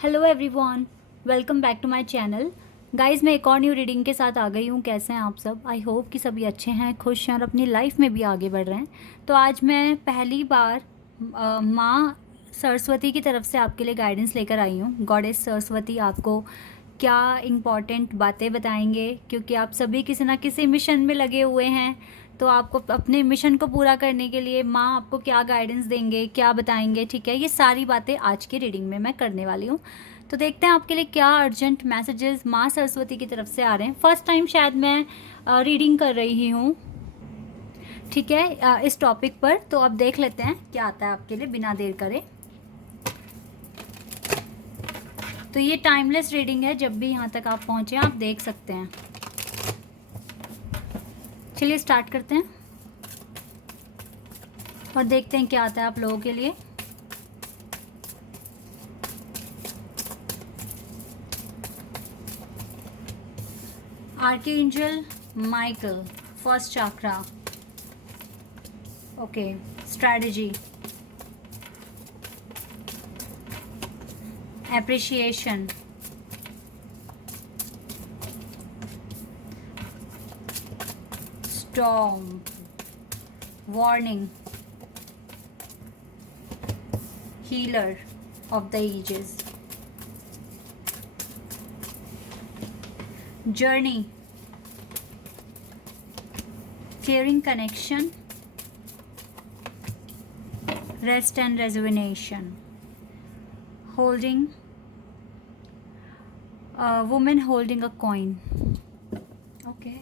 Hello everyone, welcome back to my channel. Guys, मैं एक और न्यू रीडिंग के साथ आ गई हूँ। कैसे हैं आप सब? आई होप कि सभी अच्छे हैं, खुश हैं और अपनी लाइफ में भी आगे बढ़ रहे हैं। तो आज मैं पहली बार माँ सरस्वती की तरफ से आपके लिए गाइडेंस लेकर आई हूँ। गॉडेस सरस्वती आपको क्या इम्पॉर्टेंट बातें बताएंगे, क्योंकि आप सभी किसी ना किसी मिशन में लगे हुए हैं। तो आपको अपने मिशन को पूरा करने के लिए माँ आपको क्या गाइडेंस देंगे, क्या बताएंगे, ठीक है, ये सारी बातें आज की रीडिंग में मैं करने वाली हूँ। तो देखते हैं आपके लिए क्या अर्जेंट मैसेजेस माँ सरस्वती की तरफ से आ रहे हैं। फर्स्ट टाइम शायद मैं रीडिंग कर रही हूँ, ठीक है, इस टॉपिक पर। तो अब देख लेते हैं क्या आता है आपके लिए बिना देर करे। तो ये टाइमलेस रीडिंग है, जब भी यहाँ तक आप पहुँचे आप देख सकते हैं। चलिए स्टार्ट करते हैं और देखते हैं क्या आता है आप लोगों के लिए। Archangel Michael, first chakra. Okay, strategy, appreciation, storm, warning, healer of the ages, journey, caring connection, rest and rejuvenation, holding a woman holding a coin. Okay,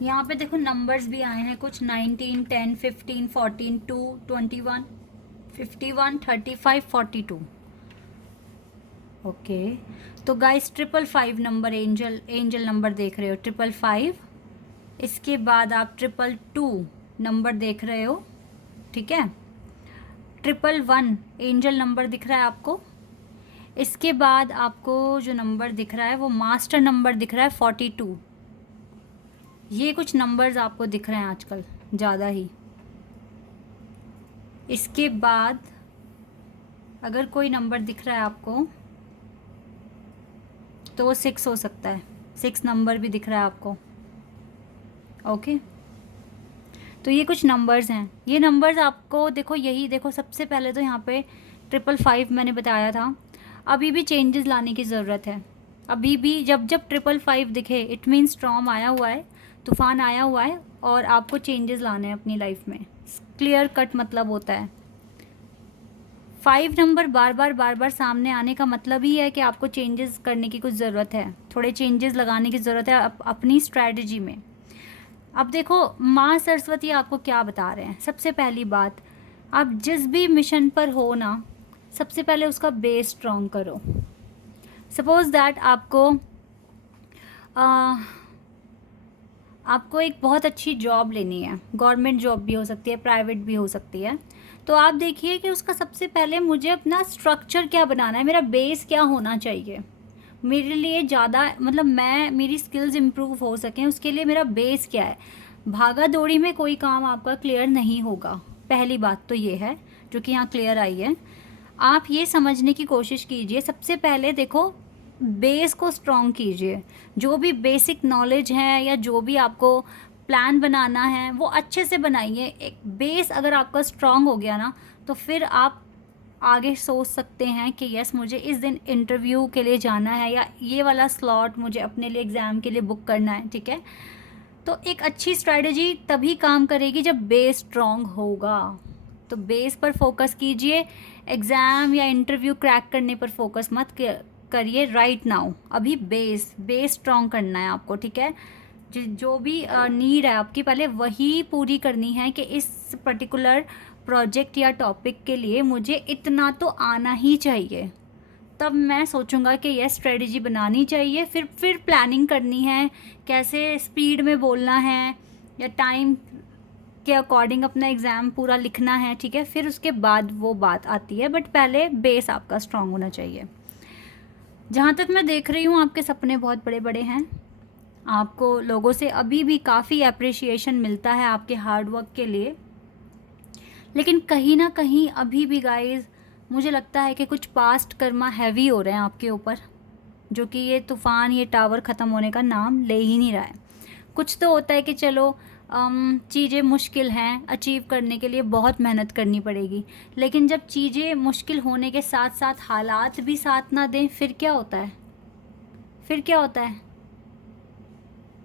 यहाँ पे देखो नंबर्स भी आए हैं कुछ, 19, 10, 15, 14, 2, 21, 51, 35, 42। ओके, तो गाइस 555 नंबर एंजल नंबर देख रहे हो, 555। इसके बाद आप 222 नंबर देख रहे हो, ठीक है। 111 एंजल नंबर दिख रहा है आपको। इसके बाद आपको जो नंबर दिख रहा है वो मास्टर नंबर दिख रहा है, 42। ये कुछ नंबर्स आपको दिख रहे हैं आजकल ज़्यादा ही। इसके बाद अगर कोई नंबर दिख रहा है आपको तो वो 6 हो सकता है, 6 नंबर भी दिख रहा है आपको। ओके, तो ये कुछ नंबर्स हैं। ये नंबर्स आपको देखो, यही देखो, सबसे पहले तो यहाँ पे 555 मैंने बताया था। अभी भी चेंजेस लाने की ज़रूरत है। अभी भी जब जब 555 दिखे इट मीन स्टॉर्म आया हुआ है, तूफान आया हुआ है और आपको चेंजेस लाने हैं अपनी लाइफ में। क्लियर कट मतलब होता है। 5 नंबर बार बार सामने आने का मतलब ही है कि आपको चेंजेस करने की कुछ ज़रूरत है, थोड़े चेंजेस लगाने की ज़रूरत है अपनी स्ट्रैटेजी में। अब देखो माँ सरस्वती आपको क्या बता रहे हैं। सबसे पहली बात, आप जिस भी मिशन पर हो ना, सबसे पहले उसका बेस स्ट्रॉन्ग करो। सपोज़ दैट आपको एक बहुत अच्छी जॉब लेनी है, गवर्नमेंट जॉब भी हो सकती है, प्राइवेट भी हो सकती है। तो आप देखिए कि उसका सबसे पहले मुझे अपना स्ट्रक्चर क्या बनाना है, मेरा बेस क्या होना चाहिए, मेरे लिए ज़्यादा मतलब मेरी स्किल्स इम्प्रूव हो सकें, उसके लिए मेरा बेस क्या है। भागा दौड़ी में कोई काम आपका क्लियर नहीं होगा। पहली बात तो ये है जो कि यहाँ क्लियर आई है। आप ये समझने की कोशिश कीजिए, सबसे पहले देखो बेस को स्ट्रॉन्ग कीजिए। जो भी बेसिक नॉलेज है या जो भी आपको प्लान बनाना है वो अच्छे से बनाइए। एक बेस अगर आपका स्ट्रॉन्ग हो गया ना, तो फिर आप आगे सोच सकते हैं कि यस मुझे इस दिन इंटरव्यू के लिए जाना है या ये वाला स्लॉट मुझे अपने लिए एग्ज़ाम के लिए बुक करना है, ठीक है। तो एक अच्छी स्ट्रैटेजी तभी काम करेगी जब बेस स्ट्रॉन्ग होगा। तो बेस पर फोकस कीजिए, एग्ज़ाम या इंटरव्यू क्रैक करने पर फोकस मत करिए राइट नाउ। अभी बेस स्ट्रॉन्ग करना है आपको, ठीक है। जो भी नीड है आपकी पहले वही पूरी करनी है कि इस पर्टिकुलर प्रोजेक्ट या टॉपिक के लिए मुझे इतना तो आना ही चाहिए। तब मैं सोचूंगा कि यह स्ट्रेटजी बनानी चाहिए, फिर प्लानिंग करनी है, कैसे स्पीड में बोलना है या टाइम के अकॉर्डिंग अपना एग्ज़ाम पूरा लिखना है, ठीक है। फिर उसके बाद वो बात आती है, बट पहले बेस आपका स्ट्रांग होना चाहिए। जहाँ तक मैं देख रही हूँ आपके सपने बहुत बड़े बड़े हैं। आपको लोगों से अभी भी काफ़ी अप्रिशिएशन मिलता है आपके हार्ड वर्क के लिए, लेकिन कहीं ना कहीं अभी भी गाइस मुझे लगता है कि कुछ पास्ट कर्मा हैवी हो रहे हैं आपके ऊपर, जो कि ये तूफ़ान, ये टावर ख़त्म होने का नाम ले ही नहीं रहा है। कुछ तो होता है कि चलो चीज़ें मुश्किल हैं, अचीव करने के लिए बहुत मेहनत करनी पड़ेगी, लेकिन जब चीज़ें मुश्किल होने के साथ साथ हालात भी साथ ना दें, फिर क्या होता है? फिर क्या होता है?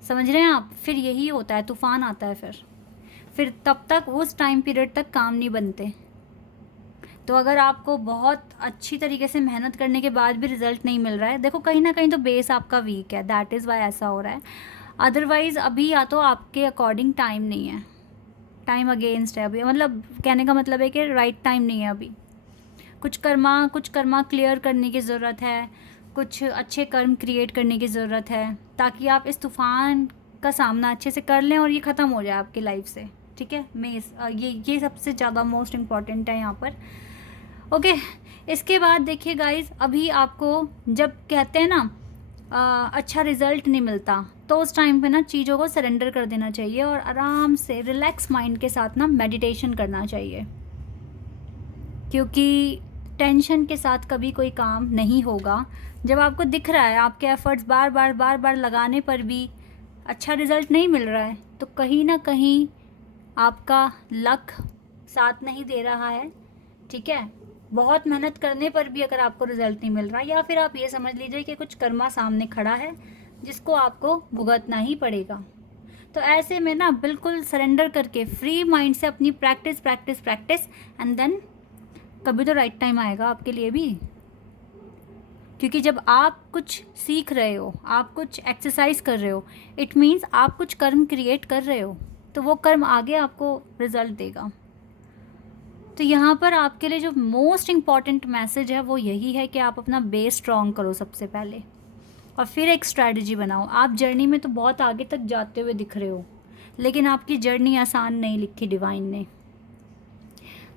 समझ रहे हैं आप? फिर यही होता है, तूफ़ान आता है फिर तब तक उस टाइम पीरियड तक काम नहीं बनते। तो अगर आपको बहुत अच्छी तरीके से मेहनत करने के बाद भी रिज़ल्ट नहीं मिल रहा है, देखो कहीं ना कहीं तो बेस आपका वीक है, दैट इज़ वाई ऐसा हो रहा है। अदरवाइज़ अभी या तो आपके अकॉर्डिंग टाइम नहीं है, टाइम अगेंस्ट है अभी, मतलब कहने का मतलब है कि राइट टाइम नहीं है अभी। कुछ कर्मा क्लियर करने की ज़रूरत है, कुछ अच्छे कर्म क्रिएट करने की ज़रूरत है, ताकि आप इस तूफ़ान का सामना अच्छे से कर लें और ये ख़त्म हो जाए आपकी लाइफ से। ठीक है, ये सबसे ज़्यादा मोस्ट इम्पॉर्टेंट है यहाँ पर। ओके, इसके बाद देखिए गाइज, अभी आपको जब कहते हैं ना अच्छा रिज़ल्ट नहीं मिलता, तो उस टाइम पे ना चीज़ों को सरेंडर कर देना चाहिए और आराम से रिलैक्स माइंड के साथ ना मेडिटेशन करना चाहिए, क्योंकि टेंशन के साथ कभी कोई काम नहीं होगा। जब आपको दिख रहा है आपके एफ़र्ट्स बार बार लगाने पर भी अच्छा रिज़ल्ट नहीं मिल रहा है, तो कहीं ना कहीं आपका लक साथ नहीं दे रहा है। ठीक है, बहुत मेहनत करने पर भी अगर आपको रिज़ल्ट नहीं मिल रहा, या फिर आप ये समझ लीजिए कि कुछ कर्मा सामने खड़ा है जिसको आपको भुगतना ही पड़ेगा। तो ऐसे में ना बिल्कुल सरेंडर करके फ्री माइंड से अपनी practice practice practice, and then कभी तो राइट टाइम आएगा आपके लिए भी। क्योंकि जब आप कुछ सीख रहे हो, आप कुछ एक्सरसाइज कर रहे हो, इट मीन्स आप कुछ कर्म क्रिएट कर रहे हो, तो वो कर्म आगे आपको रिज़ल्ट देगा। तो यहाँ पर आपके लिए जो मोस्ट इम्पॉर्टेंट मैसेज है वो यही है कि आप अपना बेस स्ट्रॉन्ग करो सबसे पहले, और फिर एक स्ट्रैटेजी बनाओ। आप जर्नी में तो बहुत आगे तक जाते हुए दिख रहे हो, लेकिन आपकी जर्नी आसान नहीं लिखी डिवाइन ने।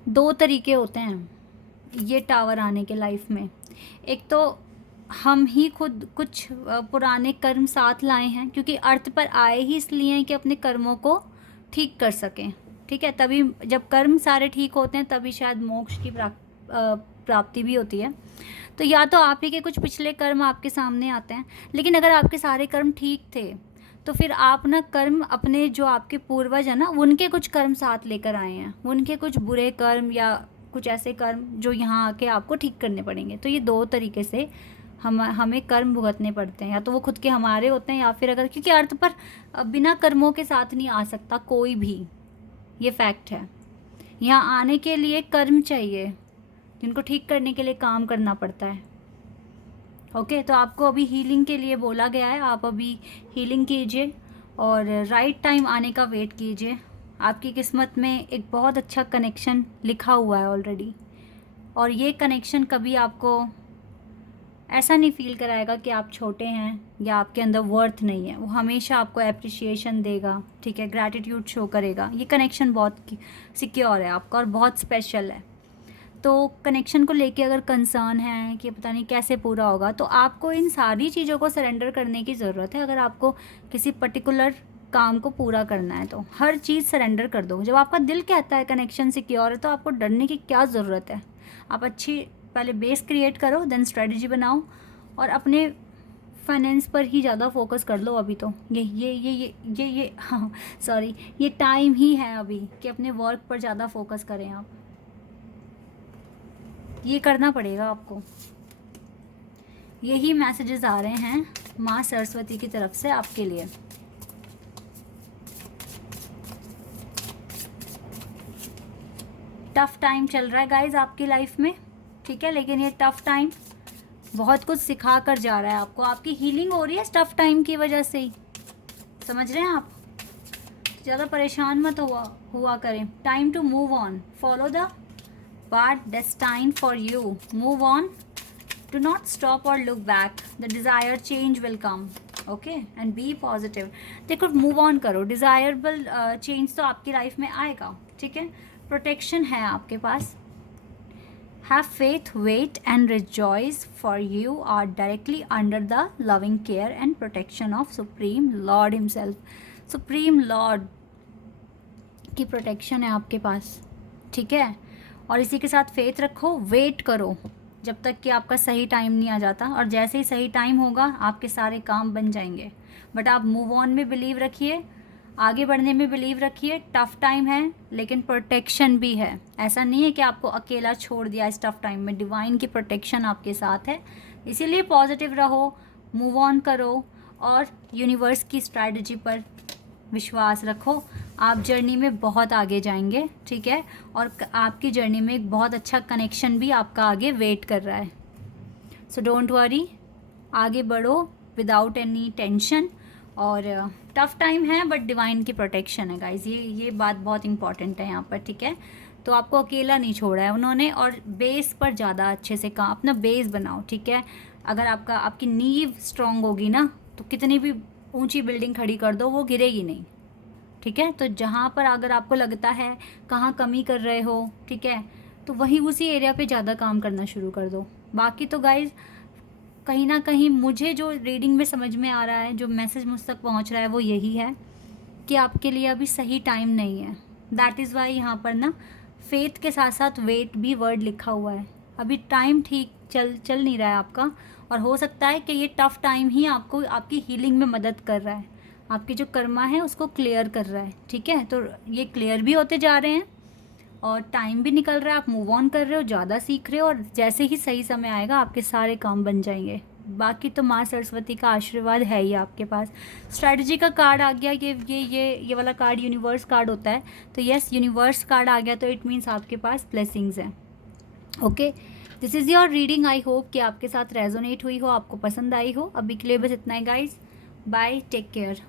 2 तरीके होते हैं ये टावर आने के लाइफ में। एक तो हम ही खुद कुछ पुराने कर्म साथ लाए हैं, क्योंकि अर्थ पर आए ही इसलिए हैं कि अपने कर्मों को ठीक कर सकें। ठीक है, तभी जब कर्म सारे ठीक होते हैं तभी शायद मोक्ष की प्राप्ति भी होती है। तो या तो आप ही के कुछ पिछले कर्म आपके सामने आते हैं, लेकिन अगर आपके सारे कर्म ठीक थे तो फिर आप ना कर्म अपने जो आपके पूर्वज हैं ना, उनके कुछ कर्म साथ लेकर आए हैं, उनके कुछ बुरे कर्म या कुछ ऐसे कर्म जो यहाँ आके आपको ठीक करने पड़ेंगे। तो ये 2 तरीके से हमें कर्म भुगतने पड़ते हैं, या तो वो खुद के हमारे होते हैं, या फिर अगर, क्योंकि अर्थ पर बिना कर्मों के साथ नहीं आ सकता कोई भी, ये फैक्ट है। यहाँ आने के लिए कर्म चाहिए जिनको ठीक करने के लिए काम करना पड़ता है। ओके, तो आपको अभी हीलिंग के लिए बोला गया है, आप अभी हीलिंग कीजिए और राइट टाइम आने का वेट कीजिए। आपकी किस्मत में एक बहुत अच्छा कनेक्शन लिखा हुआ है ऑलरेडी, और ये कनेक्शन कभी आपको ऐसा नहीं फील कराएगा कि आप छोटे हैं या आपके अंदर वर्थ नहीं है। वो हमेशा आपको एप्रिशिएशन देगा, ठीक है, ग्रैटिट्यूड शो करेगा। ये कनेक्शन बहुत सिक्योर है आपका और बहुत स्पेशल है। तो कनेक्शन को लेके अगर कंसर्न है कि पता नहीं कैसे पूरा होगा, तो आपको इन सारी चीज़ों को सरेंडर करने की ज़रूरत है। अगर आपको किसी पर्टिकुलर काम को पूरा करना है तो हर चीज़ सरेंडर कर दो। जब आपका दिल कहता है कनेक्शन सिक्योर है, तो आपको डरने की क्या ज़रूरत है। आप अच्छी पहले बेस क्रिएट करो, देन स्ट्रेटजी बनाओ, और अपने फाइनेंस पर ही ज़्यादा फोकस कर लो। अभी तो ये हाँ सॉरी, ये टाइम ही है अभी कि अपने वर्क पर ज़्यादा फोकस करें आप। ये करना पड़ेगा आपको। यही मैसेजेस आ रहे हैं माँ सरस्वती की तरफ से आपके लिए। टफ टाइम चल रहा है गाइज आपकी लाइफ में, ठीक है, लेकिन ये टफ टाइम बहुत कुछ सिखा कर जा रहा है आपको। आपकी हीलिंग हो रही है टफ टाइम की वजह से ही, समझ रहे हैं आप। ज़्यादा परेशान मत हुआ करें। Time to move on, follow the path destined for you, move on, do not stop or look back, the desired change will come, okay, and be positive। देखो मूव ऑन करो, डिज़ायरेबल चेंज तो आपकी life में आएगा, ठीक है। Protection है आपके पास। Have faith, wait and rejoice, for you are directly under the loving care and protection of Supreme Lord himself। Supreme Lord की प्रोटेक्शन है आपके पास, ठीक है। और इसी के साथ फेथ रखो, वेट करो जब तक कि आपका सही टाइम नहीं आ जाता, और जैसे ही सही टाइम होगा आपके सारे काम बन जाएंगे। बट आप मूव ऑन में बिलीव रखिए, आगे बढ़ने में बिलीव रखिए। टफ़ टाइम है लेकिन प्रोटेक्शन भी है, ऐसा नहीं है कि आपको अकेला छोड़ दिया इस टफ़ टाइम में, डिवाइन की प्रोटेक्शन आपके साथ है। इसीलिए पॉजिटिव रहो, मूव ऑन करो और यूनिवर्स की स्ट्रैटेजी पर विश्वास रखो। आप जर्नी में बहुत आगे जाएंगे, ठीक है, और आपकी जर्नी में एक बहुत अच्छा कनेक्शन भी आपका आगे वेट कर रहा है। सो डोंट वरी, आगे बढ़ो विदाउट एनी टेंशन। और टफ़ टाइम है बट डिवाइन की प्रोटेक्शन है गाइज, ये बात बहुत इंपॉर्टेंट है यहाँ पर, ठीक है। तो आपको अकेला नहीं छोड़ा है उन्होंने, और बेस पर ज़्यादा अच्छे से काम, अपना बेस बनाओ, ठीक है। अगर आपकी नींव स्ट्रांग होगी ना तो कितनी भी ऊंची बिल्डिंग खड़ी कर दो वो गिरेगी नहीं, ठीक है। तो जहाँ पर अगर आपको लगता है कहाँ कमी कर रहे हो, ठीक है, तो वहीं उसी एरिया पे ज़्यादा काम करना शुरू कर दो। बाकी तो गाइज कहीं ना कहीं मुझे जो रीडिंग में समझ में आ रहा है, जो मैसेज मुझ तक पहुँच रहा है वो यही है कि आपके लिए अभी सही टाइम नहीं है। दैट इज़ वाई यहाँ पर ना फेथ के साथ साथ वेट भी वर्ड लिखा हुआ है। अभी टाइम ठीक चल नहीं रहा है आपका, और हो सकता है कि ये टफ़ टाइम ही आपको आपकी हीलिंग में मदद कर रहा है, आपकी जो कर्मा है उसको क्लियर कर रहा है, ठीक है। तो ये क्लियर भी होते जा रहे हैं और टाइम भी निकल रहा है, आप मूव ऑन कर रहे हो, ज़्यादा सीख रहे हो, और जैसे ही सही समय आएगा आपके सारे काम बन जाएंगे। बाकी तो माँ सरस्वती का आशीर्वाद है ही आपके पास। स्ट्रैटेजी का कार्ड आ गया, ये वाला कार्ड यूनिवर्स कार्ड होता है, तो यस यूनिवर्स कार्ड आ गया तो इट मीन्स आपके पास ब्लेसिंग्स हैं। Okay, this is your reading. I hope कि आपके साथ रेजोनेट हुई हो, आपको पसंद आई हो। अभी के लिए बस इतना ही गाइज, बाय, टेक केयर।